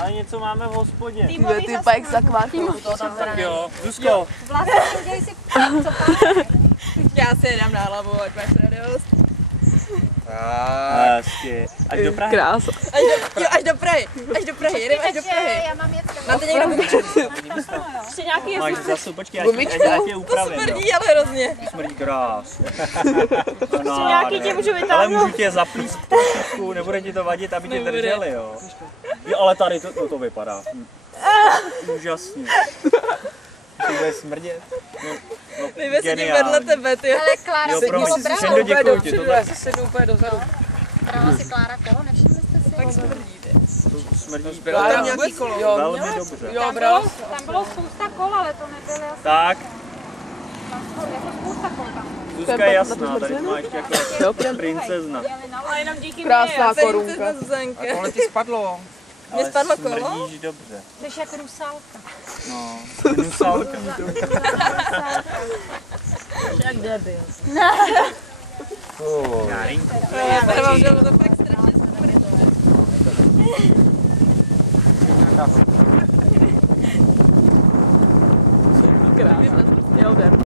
Ale něco máme v hospodě. Ty pak zakvárku. Tak jo, Zuzko. Vlastně udělej si co pár. Já si jedám na hlavu, ať máš radost. Hezky. Až do Prahy. Krása. Až do Prahy. Až do Prahy, jedeme až do Prahy. Já mám jet. Máte někdo gumičku? Ještě nějaký Máš zase, počkej, ať je To upravím. smrdí, ale hrozně. Smrdí krás. Ještě nějaký tě můžu Ale vytáhnout. můžu tě zaplíst trošku, nebude ti to vadit, aby tě drželi, jo. Jo, ale tady to vypadá. Úžasně. To bude smrdět. My sedím vedle tebe, ty. Ale Klára Jo, si promiň, kolo brala. Šendo, děkuji ti. Já si sednu úplně dozadu. Brala si Klára kolo, nevšimli jste si? Tak smrdí, ty. To smrdí Byla tam nějaký kolo? Jo, velmi dobře. jo, brala. Tam bylo spousta kol, ale to nebyly asi. Tak, Jako spousta kol tam. Zuzka je jasná, tady máš jako princezna. A jenom díky Krásná Princezna korunka. Zuzanka. Tohle ti spadlo. Mě Ale spadlo kolo? smrdíš dobře. Jsi jak rusálka. No, rusalka. Jak debil. Járinku. Já mám doma to fakt strašně smrdí. Jo, jdem.